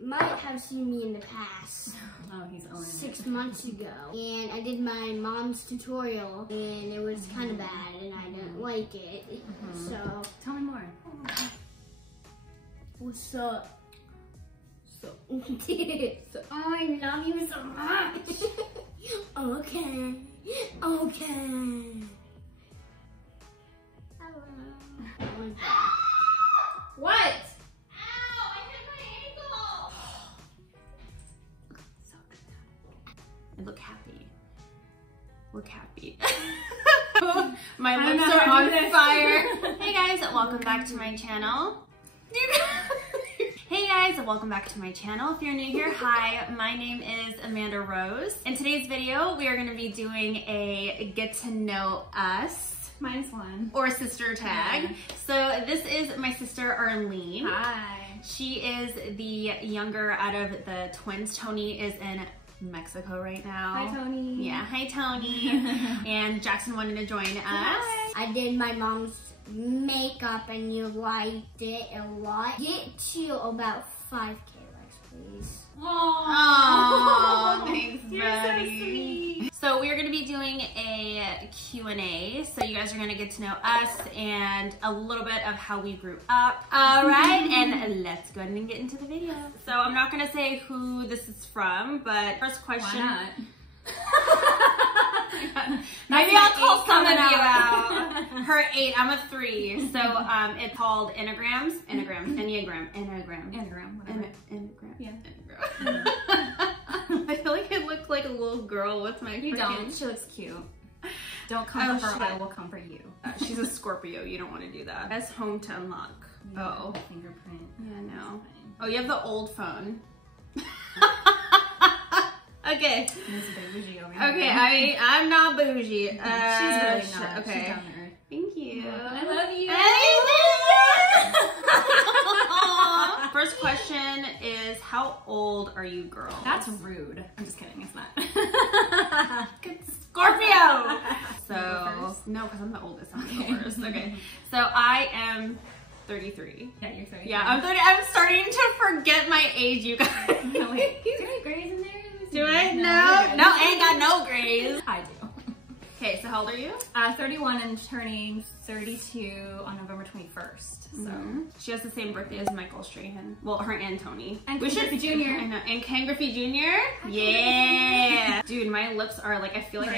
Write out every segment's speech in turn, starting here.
might have seen me in the past. Oh, he's owning 6 months ago. And I did my mom's tutorial and it was kind of bad and I didn't like it. So, tell me more. what's up? So, I love you so much. Okay. What? Ow! I hit my ankle! So good. And look happy. Look happy. My lips are on fire. Hey guys, welcome back to my channel. Hey guys, welcome back to my channel. If you're new here, hi, my name is Amanda Rose. In today's video, we are going to be doing a get to know us -1 or sister tag. Yeah. So this is my sister Arlene. Hi. She is the younger out of the twins. Tony is in Mexico right now. Hi, Tony. Yeah, hi Tony. And Jackson wanted to join us. Hi. I did my mom's makeup and you liked it a lot. Get to about 5K likes, please. Oh, thanks, You're buddy. so sweet. So we're going to be doing a Q&A. So you guys are going to get to know us and a little bit of how we grew up. All right, and let's go ahead and get into the video. So I'm not going to say who this is from, but first question. Why not? Maybe I'll call some of you out. Her 8, I'm a 3. So it's called Enneagram, whatever. Enneagram. Yeah. I feel like I look like a little girl with my You don't. She looks cute. Don't come for her, I will come for you. She's a Scorpio. You don't want to do that. That's home to unlock. Oh. Fingerprint. Yeah, no. Oh, you have the old phone. Okay. Okay, I'm not bougie. She's really not. Okay. She's down to earth. Thank you. I love you. First question is, how old are you, girl? That's rude. I'm just kidding. It's not. Good Scorpio. So no, because I'm the oldest. I'm the first. Okay. So I am 33. Yeah, you're 33. Yeah, I'm 30. I'm starting to forget my age, you guys. No, wait. Do you have grays in there? Do I? No, I ain't got no grays. I do. Okay, so how old are you? 31 and turning 32 on November 21st. So she has the same birthday as Michael Strahan. Well, her and Tony. And Ken Griffey Jr. I know. And Ken Griffey Jr. Yeah. Dude, my lips are like, I feel like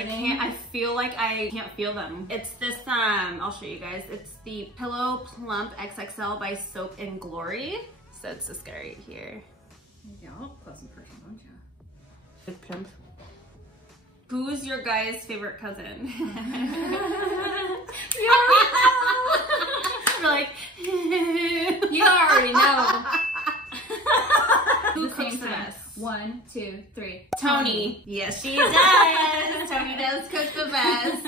I can't feel them. It's this, I'll show you guys. It's the Pillow Plump XXL by Soap and Glory. So it's this guy right here. Y'all close in person, don't you? Plump. Who's your guy's favorite cousin? You're like, you already know. Who cooks the best? 1, 2, 3. Tony. Yes, she does. Tony does cook the best.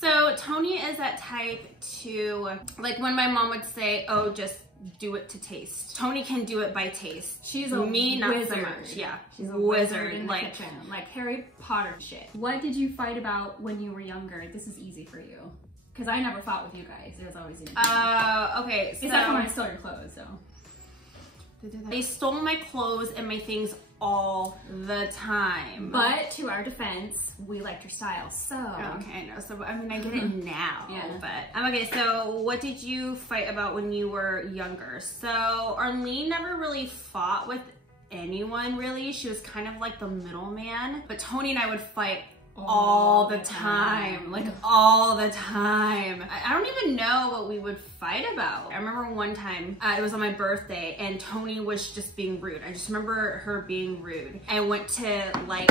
So Tony is that type to, like when my mom would say, oh, just do it to taste. Tony can do it by taste. She's a me, not wizard. so much. Yeah, she's a wizard in the kitchen, like Harry Potter shit. What did you fight about when you were younger? This is easy for you, because I never fought with you guys. It was always easy. Okay. So except for when I stole your clothes, so. They stole my clothes and my things all the time. But to our defense, we liked your style, so. Okay, I know. So, I mean, I get it now. Yeah. But, okay, so what did you fight about when you were younger? So, Arlene never really fought with anyone, really. She was kind of like the middleman. But Tony and I would fight all the time. Like, all the time. I don't even know what we would fight about. I remember one time, it was on my birthday, and Tony was just being rude. I just remember her being rude. I went to, like,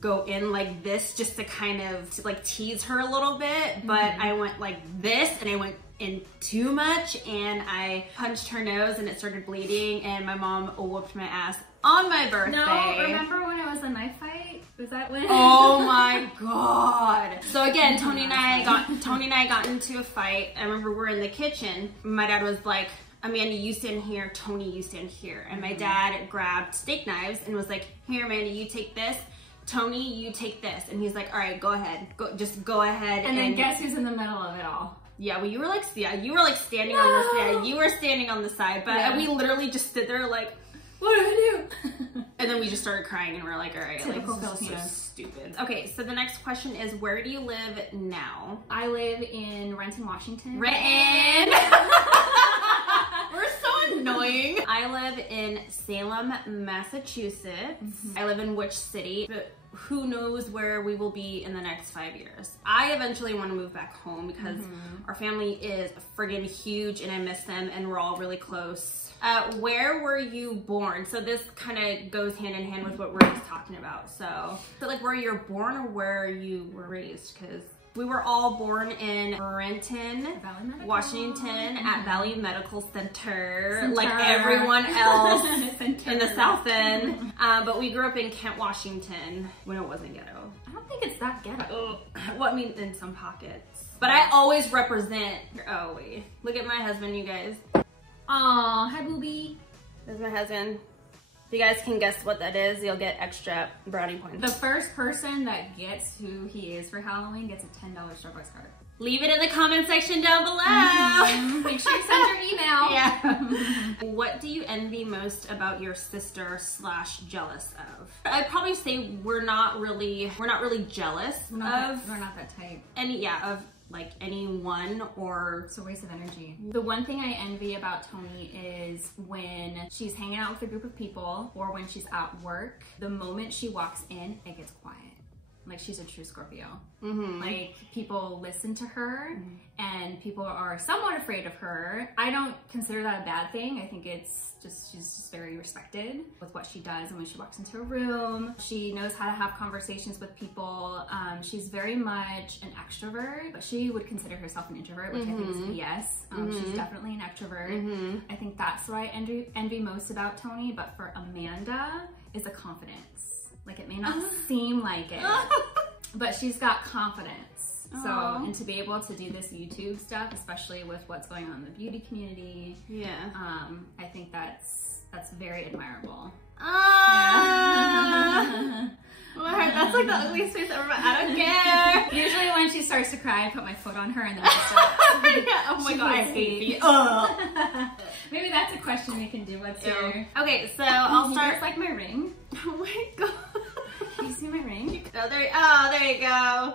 go in like this just to kind of, like, tease her a little bit, but I went like this, and I went in too much, and I punched her nose, and it started bleeding, and my mom whooped my ass on my birthday. No, remember when it was a knife fight? Was that when? Oh my god. So again, Tony and I got into a fight. I remember we're in the kitchen. My dad was like, Amanda, you stand here, Tony, you stand here. And my dad grabbed steak knives and was like, here, Amanda, you take this. Tony, you take this. And he's like, all right, go ahead. Just go ahead. And then guess who's in the middle of it all? Yeah, well, you were like standing on this. Yeah, you were standing on the side, but we literally just stood there like, What did I do? And then we just started crying and we're like, all right, Typical like, this is so stupid. Okay, so the next question is, where do you live now? I live in Renton, Washington. Renton! We're so annoying. I live in Salem, Massachusetts. I live in which city? But who knows where we will be in the next 5 years. I eventually want to move back home because our family is friggin' huge and I miss them and we're all really close. Where were you born? So this kind of goes hand in hand with what we're just talking about. So like where you're born or where you were raised? Because we were all born in Renton, Washington, at Valley Medical Center, like everyone else in the South End. But we grew up in Kent, Washington, when it wasn't ghetto. I don't think it's that ghetto. Well, I mean, in some pockets. But I always represent. Oh wait, look at my husband, you guys. Aw, hi booby. There's my husband. If you guys can guess what that is, you'll get extra brownie points. The first person that gets who he is for Halloween gets a $10 Starbucks card. Leave it in the comment section down below. Make sure you send your email. Yeah. What do you envy most about your sister / jealous of? I'd probably say we're not really jealous We're not that type. Of like anyone, or it's a waste of energy. The one thing I envy about Tony is when she's hanging out with a group of people or when she's at work, the moment she walks in, it gets quiet. Like she's a true Scorpio. Like people listen to her and people are somewhat afraid of her. I don't consider that a bad thing. I think it's just, she's just very respected with what she does. And when she walks into a room, she knows how to have conversations with people. She's very much an extrovert, but she would consider herself an introvert, which I think is BS. She's definitely an extrovert. I think that's what I envy most about Tony, but for Amanda is the confidence. Like it may not seem like it, but she's got confidence. So, and to be able to do this YouTube stuff, especially with what's going on in the beauty community, I think that's very admirable. That's like the ugliest face ever, but I don't care. Usually when she starts to cry, I put my foot on her and then she starts. Oh my god, I hate feet. Maybe that's a question we can do. What's your... Okay, so I'll start. It's like my ring. Oh my god. Can you see my ring? Oh, there you go.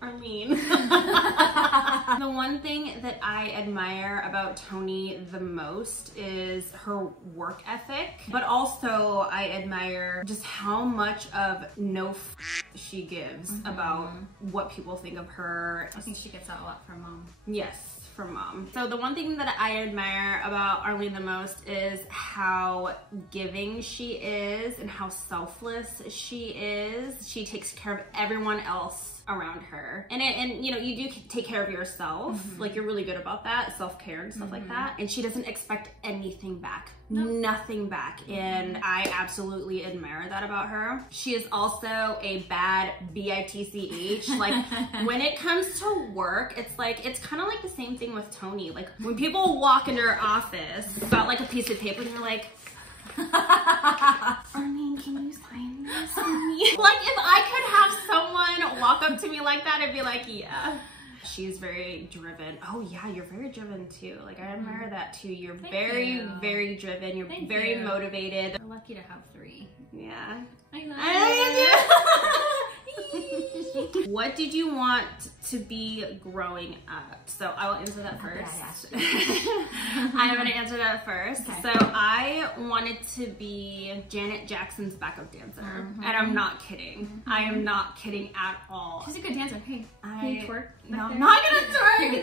Arlene. The one thing that I admire about Tony the most is her work ethic, but also I admire just how much of she gives about what people think of her. I think she gets that a lot from mom. Yes, from mom. So the one thing that I admire about Arlene the most is how giving she is and how selfless she is. She takes care of everyone else around her, and you know, you do take care of yourself. Like you're really good about that, self-care and stuff like that, and she doesn't expect anything back. Nothing back. And I absolutely admire that about her. She is also a bad bitch. Like when it comes to work, it's like, it's kind of like the same thing with Tony. Like when people walk into her office about like a piece of paper and they're like, Arlene, can you sign this for me? Like if I could have someone walk up to me like that, I'd be like, yeah. She's very driven. Oh yeah, you're very driven too. Like I admire that too. You're very driven. You're very motivated. We're lucky to have 3. Yeah. I love you. What did you want to be growing up? So I will answer that first. I'm gonna answer that first. Okay. So I wanted to be Janet Jackson's backup dancer. And I'm not kidding. I am not kidding at all. She's a good dancer. Hey, can you twerk? No, I'm not gonna twerk.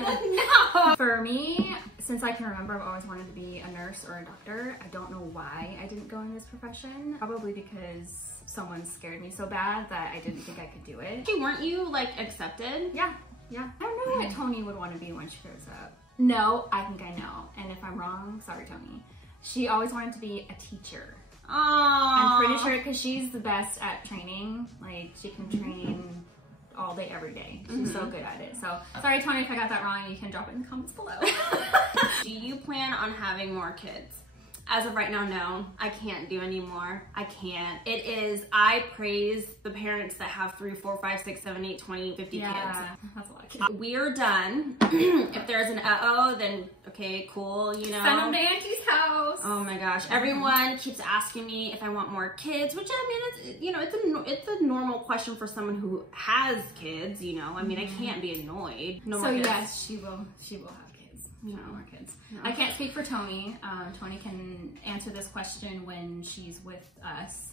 No. For me, since I can remember, I've always wanted to be a nurse or a doctor. I don't know why I didn't go in this profession. Probably because someone scared me so bad that I didn't think I could do it. Weren't you like accepted? Yeah. I don't know what Tony would want to be when she grows up. No, I think I know. And if I'm wrong, sorry, Tony. She always wanted to be a teacher. Aww. I'm pretty sure because she's the best at training. Like she can train all day, every day. She's so good at it. So sorry, Tony, if I got that wrong, you can drop it in the comments below. Do you plan on having more kids? As of right now, no, I can't do anymore. I can't. I praise the parents that have 3, 4, 5, 6, 7, 8, 20, 50 kids. That's a lot of kids. We're done. If there's an uh-oh, then okay, cool, you know. Send them to Auntie's house. Oh my gosh. Everyone keeps asking me if I want more kids, which I mean, it's, you know, it's a normal question for someone who has kids, you know. I mean, I can't be annoyed. No more kids. Yes, she will have kids. No more kids. No. I can't speak for Tony. Tony can answer this question when she's with us.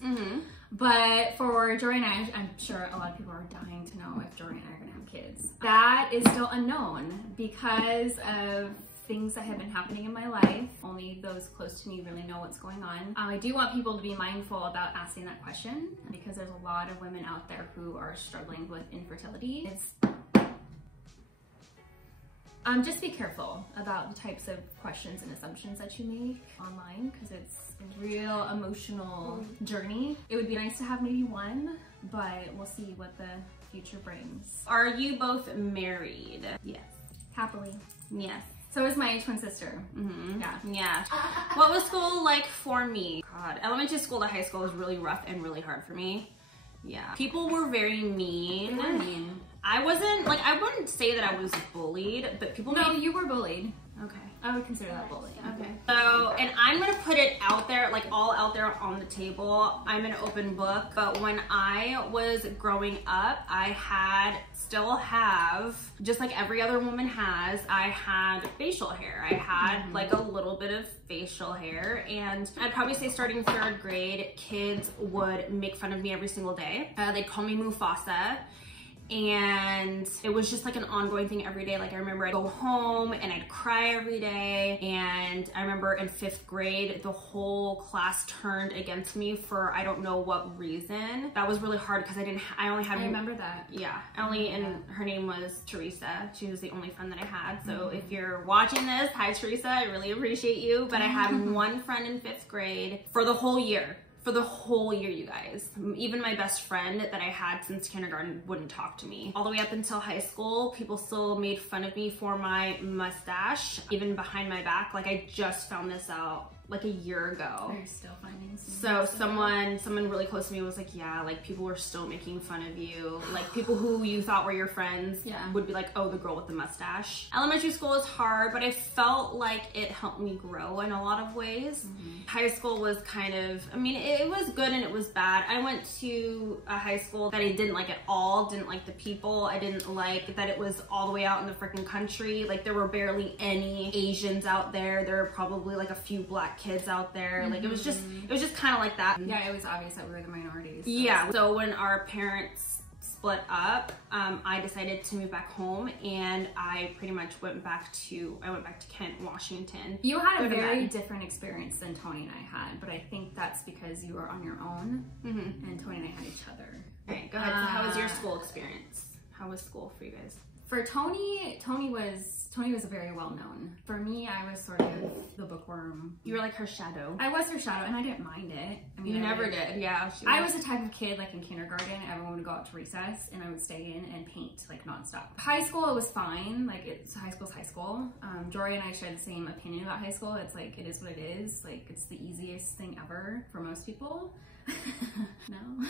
But for Jory and I, I'm sure a lot of people are dying to know if Jory and I are going to have kids. That is still unknown because of things that have been happening in my life. Only those close to me really know what's going on. I do want people to be mindful about asking that question because there's a lot of women out there who are struggling with infertility. Just be careful about the types of questions and assumptions that you make online because it's a real emotional journey. It would be nice to have maybe one, but we'll see what the future brings. Are you both married? Yes. Happily. Yes. So is my twin sister. Yeah. What was school like for me? God, elementary school to high school was really rough and really hard for me. Yeah. People were very mean. They were mean. I wasn't, like, I wouldn't say that I was bullied, but people you were bullied. Okay. I would consider that bullying. Okay. So, and I'm gonna put it out there, like all out there on the table. I'm an open book, but when I was growing up, still have, just like every other woman has, I had facial hair. I had like a little bit of facial hair, and I'd probably say starting 3rd grade, kids would make fun of me every single day. They'd call me Mufasa. And it was just like an ongoing thing every day. Like I remember I'd go home and I'd cry every day. And I remember in 5th grade, the whole class turned against me for I don't know what reason. That was really hard because I remember that. Yeah, and her name was Teresa. She was the only friend that I had. So if you're watching this, hi Teresa, I really appreciate you. But I had one friend in 5th grade for the whole year. For the whole year, you guys. Even my best friend that I had since kindergarten wouldn't talk to me. All the way up until high school, people still made fun of me for my mustache, even behind my back. Like I just found this out like a year ago. Are you still finding So someone really close to me was like, yeah, like people were still making fun of you. Like people who you thought were your friends would be like, oh, the girl with the mustache. Elementary school is hard, but I felt like it helped me grow in a lot of ways. High school was kind of, I mean, it was good and it was bad. I went to a high school that I didn't like at all, didn't like the people. I didn't like that it was all the way out in the freaking country. Like there were barely any Asians out there. There were probably like a few black kids out there. Like it was just kind of like that. Yeah, it was obvious that we were the minorities. So. Yeah. So when our parents split up, I decided to move back home, and I pretty much went back to Kent, Washington. You had a very different experience than Tony and I had, but I think that's because you were on your own, and Tony and I had each other. Okay, go ahead. So how was your school experience? How was school for you guys? For Tony was very well known. For me, I was sort of the bookworm. You were like her shadow. I was her shadow, and I didn't mind it. I mean, you never did. Yeah. I was the type of kid, like in kindergarten, everyone would go out to recess, and I would stay in and paint like nonstop. High school, it was fine. Like high school's high school. Jory and I share the same opinion about high school. It's like, it is what it is. Like it's the easiest thing ever for most people. No.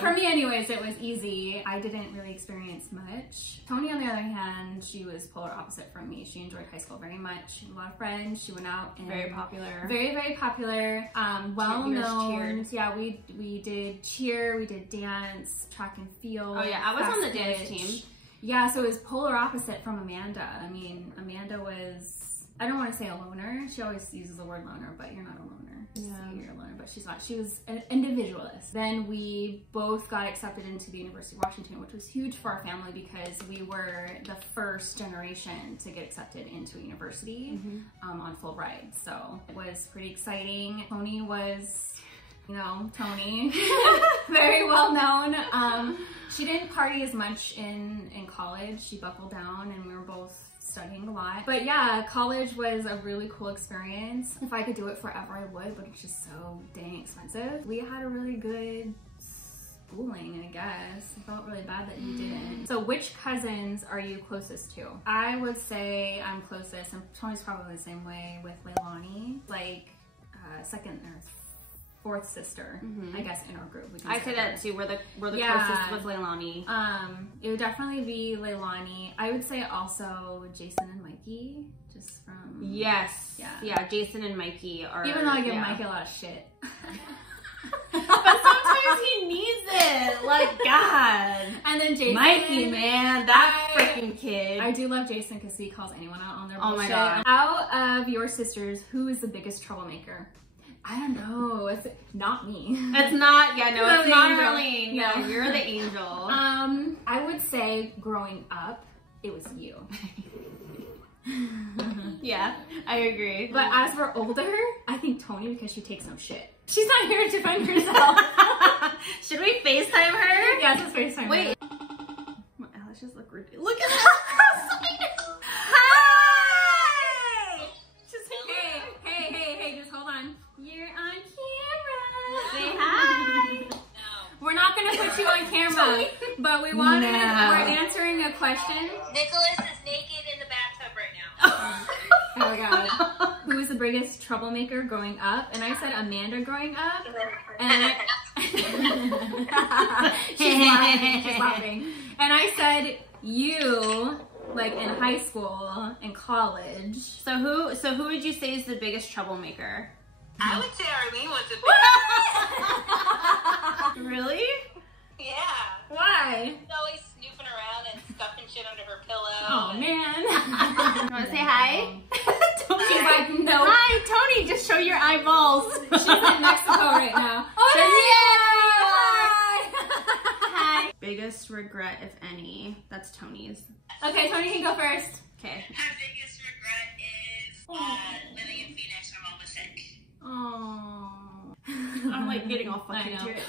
For me anyways, it was easy. I didn't really experience much. Tony, on the other hand, she was polar opposite from me. She enjoyed high school very much. She had a lot of friends. She went out and very popular. Very, very popular. Well known. Yeah, we did cheer, we did dance, track and field. Oh yeah, I was on the dance team. Yeah, so it was polar opposite from Amanda. I mean, Amanda was, I don't want to say a loner. She always uses the word loner, but you're not a loner. Yeah. You're a loner, but she's not. She was an individualist. Then we both got accepted into the University of Washington, which was huge for our family because we were the first generation to get accepted into a university on full ride. So it was pretty exciting. Tony was, you know, Tony, very well known. She didn't party as much in college. She buckled down, and we were both studying a lot. But yeah, college was a really cool experience. If I could do it forever, I would, but it's just so dang expensive. We had a really good schooling, I guess. I felt really bad that you didn't. So which cousins are you closest to? I would say I'm closest, and Tony's probably the same way with Leilani. Like second or fourth sister, I guess, in our group. I say that too. We're the closest with Leilani. It would definitely be Leilani. I would say also Jason and Mikey, just from yeah, Jason and Mikey are. Even though I give Mikey a lot of shit. But sometimes he needs it. Like, God. And then Jason. Mikey, man. That freaking kid. I do love Jason because he calls anyone out on their bullshit. Oh my God. Out of your sisters, who is the biggest troublemaker? I don't know. It's not me. It's not, yeah, no, it's not Arlene. Yeah. No, you're the angel. I would say growing up, it was you. Yeah, I agree. But as we're older, I think Tony, because she takes no shit. She's not here to defend herself. Should we FaceTime her? Yes, let's FaceTime her. Wait. My eyelashes look ridiculous. Look at her. Hi! Just hey, just hold on. You're on camera. Say hi. We're not gonna put you on camera, but we wanted, we're answering a question. Nicholas is naked in the bathtub right now. Oh my God. Who was the biggest troublemaker growing up? And I said Amanda growing up. And she's laughing. And I said you, like in high school and college. So who would you say is the biggest troublemaker? I would say Arlene was the biggest. Really? Yeah. Why? She's always snooping around and stuffing shit under her pillow. Oh man. You wanna say hi? She's like, no. Hi, Tony, just show your eyeballs. She's in Mexico right now. Oh, yeah. Hi. Biggest regret, if any. That's Tony's. Okay, Tony can go first. Okay. My biggest regret is living in Phoenix. My mom was sick. Oh. I'm like getting all fucking teary.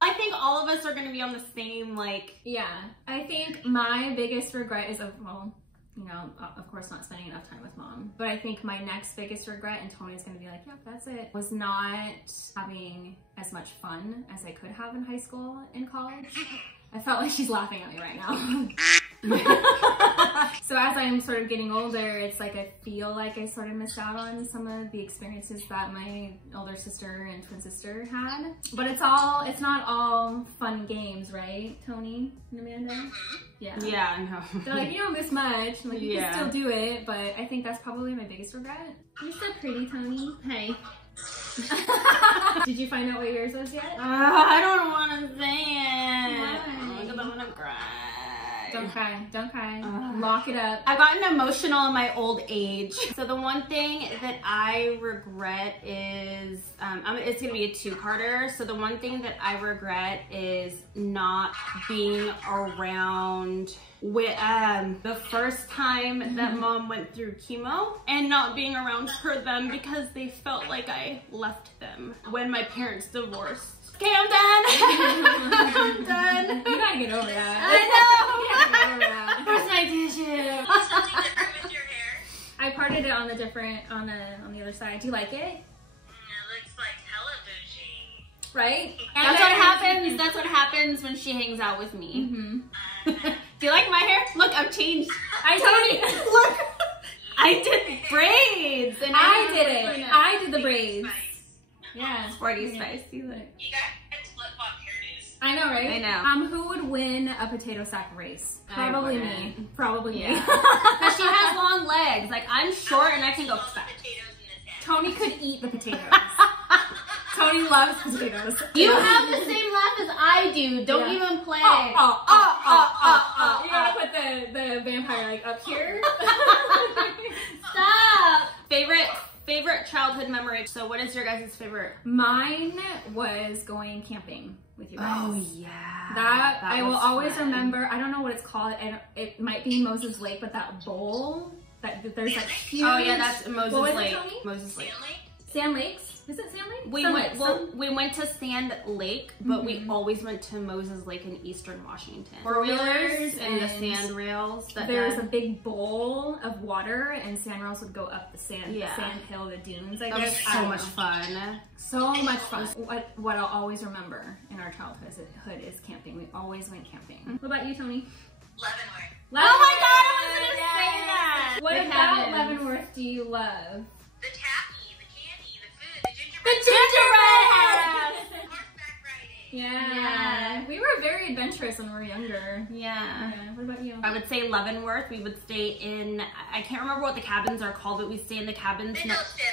I think all of us are gonna be on the same, like... Yeah. I think my biggest regret is, well, you know, of course not spending enough time with mom. But I think my next biggest regret, and Tony's gonna be like, yep, that's it, was not having as much fun as I could have in high school and college. I felt like she's laughing at me right now. So as I'm sort of getting older, it's like I feel like I sort of missed out on some of the experiences that my older sister and twin sister had. But it's not all fun games, right, Tony and Amanda? Yeah. Yeah, I know. They're like, you don't miss much. I'm like, you can still do it, but I think that's probably my biggest regret. You're so pretty, Tony. Hey. Did you find out what yours was yet? I don't want to say it. Why? Because I'm gonna cry. Don't cry. Don't cry. Lock it up. I've gotten emotional in my old age. So the one thing that I regret is, it's gonna be a two-parter. So the one thing that I regret is not being around with the first time that mom went through chemo and not being around for them because they felt like I left them when my parents divorced. Okay, I'm done. I'm done. You gotta get over that. I know. You gotta get over that. Where's my tissue? Something different with your hair? I parted it on the different, on the other side. Do you like it? It looks like hella bougie. Right? That's what happens. That's what happens when she hangs out with me. Do you like my hair? Look, I've changed. Tony, Look, I did braids. And I did it. I did the braids. Yeah. Sporty spicy. Look. You guys flip-flop hairdos. I know, right? I know. Who would win a potato sack race? Probably me. Probably me. Because she has long legs. Like, I'm short and I can go All the fast. potatoes in the tent. Tony could eat the potatoes. Tony loves potatoes. You have the same laugh as I do. Don't even play. You gotta put the vampire like up here. Stop. Favorite childhood memory. So what is your guys' favorite? Mine was going camping with you guys. Oh yeah. That I will was always fun. remember. I don't know what it's called. It might be Moses Lake, but that bowl that there's like huge. Oh yeah, that's Moses What was it, Lake. Tony? Moses Lake. Stanley? Sand Lakes. Is it Sand Lake? We went to Sand Lake, but we always went to Moses Lake in Eastern Washington. Four-wheelers and the sand rails. There's a big bowl of water, and sand rails would go up the sand hill, the dunes. I guess. That was so much fun. So much fun. What I'll always remember in our childhood is camping. We always went camping. What about you, Tony? Leavenworth. Oh my God, I was gonna say that. What about Leavenworth do you love? The taffy, the candy, the food, the gingerbread. The gingerbread! Horseback riding. Yeah. We were very adventurous when we were younger. Yeah. What about you? I would say Leavenworth. We would stay in, I can't remember what the cabins are called, but we'd stay in the cabins.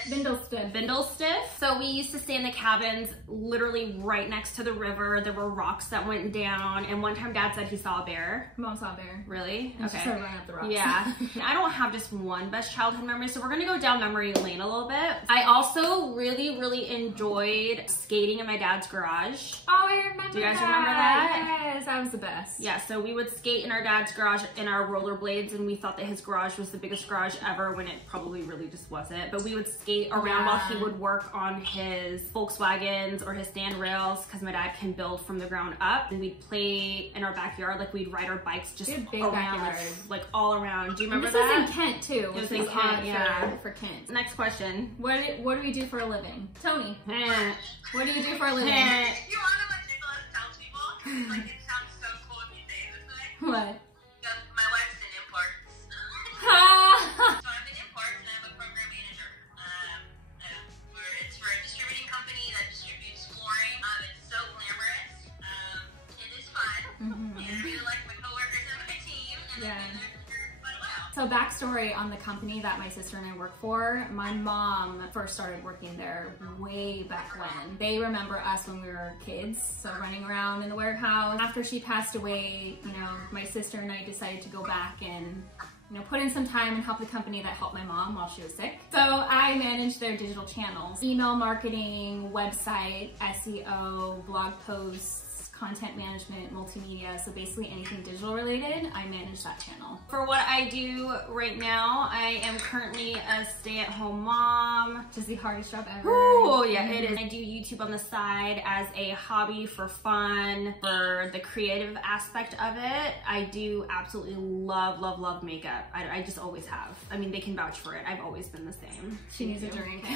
Bindlestiff. So we used to stay in the cabins literally right next to the river. There were rocks that went down, and one time Dad said he saw a bear. Mom saw a bear. Really? And she started running up the rocks. Yeah. I don't have just one best childhood memory, so we're gonna go down memory lane a little bit. I also really enjoyed skating in my dad's garage. Oh, I remember. Do you guys remember that? Yes, that was the best. Yeah, so we would skate in our dad's garage in our rollerblades, and we thought that his garage was the biggest garage ever when it probably really just wasn't. But we would skate around while he would work on his Volkswagens or his stand rails, because my dad can build from the ground up. And we'd play in our backyard, like we'd ride our bikes just around, like all around. Do you remember that? This was in Kent too. It was in Kent, yeah. For Kent. Next question. What do we do for a living? Tony, what do you do for a living? You want to what Nicholas tells people? Like, it sounds so cool if you say it this way. What? My wife's in imports. So I'm in imports and I'm a program manager. It's for a distributing company that distributes flooring. It's so glamorous. It is fun. And I really like my coworkers and my team. And I've been there for quite a while. So backstory on the company that my sister and I work for, my mom first started working there way back when. They remember us when we were kids, so running around in the warehouse. After she passed away, you know, my sister and I decided to go back and put in some time and help the company that helped my mom while she was sick. So I managed their digital channels, email marketing, website, SEO, blog posts, content management, multimedia, so basically anything digital related, I manage that channel. For what I do right now, I am currently a stay-at-home mom. Which is the hardest job ever. Oh yeah, it is. I do YouTube on the side as a hobby for fun, for the creative aspect of it. I do absolutely love makeup. I just always have. I mean, they can vouch for it. I've always been the same. She needs a drink.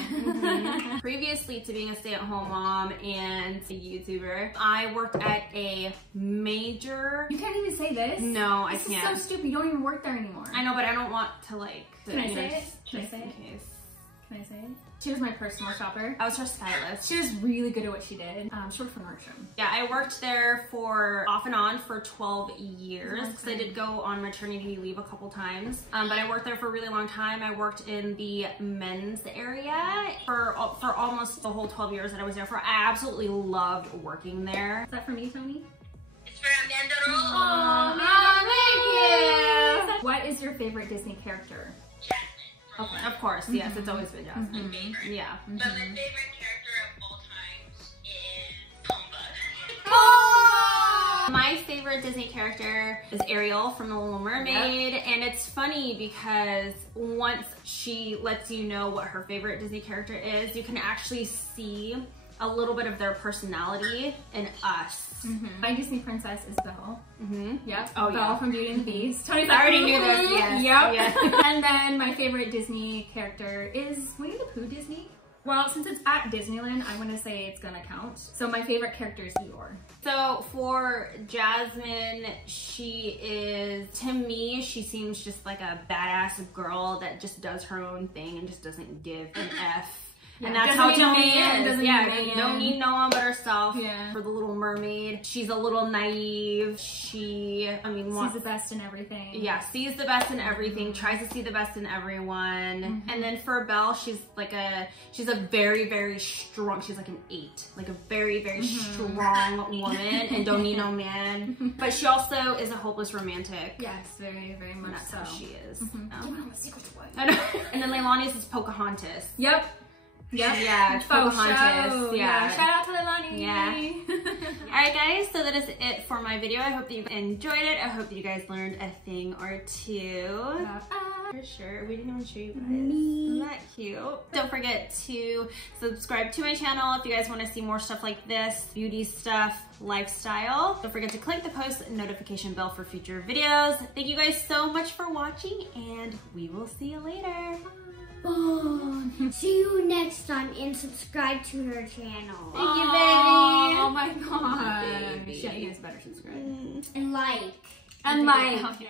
Previously to being a stay-at-home mom and a YouTuber, I worked at a major... You can't even say this? No, I can't. This is so stupid. You don't even work there anymore. I know, but I don't want to like... Can I say it? Can I say in it? case. Can I say it? She was my personal shopper. I was her stylist. She was really good at what she did. She worked for Nordstrom. Yeah, I worked there for off and on for 12 years because I did go on maternity leave a couple times. But I worked there for a really long time. I worked in the men's area for almost the whole 12 years that I was there for. I absolutely loved working there. Is that for me, Tony? It's for Amanda Roll. Oh, thank you. What is your favorite Disney character? Jasmine. Okay. Of course, yes, it's always been Jasmine. My favorite. Yeah. But my favorite character of all times is Pumbaa. Oh! My favorite Disney character is Ariel from The Little Mermaid, and it's funny because once she lets you know what her favorite Disney character is, you can actually see a little bit of their personality in us. My Disney princess is Belle. Yep. Oh, Belle from Beauty and the Beast. Tony's I already knew this. Yes. Yep. Yes. And then my favorite Disney character is Winnie the Pooh Disney. Well, since it's at Disneyland, I'm gonna say it's gonna count. So my favorite character is Eeyore. So for Jasmine, she is, to me, she seems just like a badass girl that just does her own thing and just doesn't give an F. Yeah, and that's how to me is. Yeah, don't need no one but herself. Yeah. For the Little Mermaid, she's a little naive. She, I mean, sees the best in everything. Yeah, sees the best in everything. Tries to see the best in everyone. And then for Belle, she's a very strong. She's like an 8, like a very strong woman, and don't need no man. But she also is a hopeless romantic. Yes, very much That's so. how she is. And then Leilani's is Pocahontas. Yep. Yeah, it's Pocahontas. Yeah. Shout out to Leilani. Yeah. Alright guys, so that is it for my video. I hope that you enjoyed it. I hope that you guys learned a thing or two. For sure. We didn't even show you guys. Isn't that cute? Don't forget to subscribe to my channel if you guys want to see more stuff like this, beauty stuff, lifestyle. Don't forget to click the post notification bell for future videos. Thank you guys so much for watching, and we will see you later. Bye. See you next time, and subscribe to her channel. Thank you, baby. Oh my god. Yeah, you guys better subscribe. And like. And like.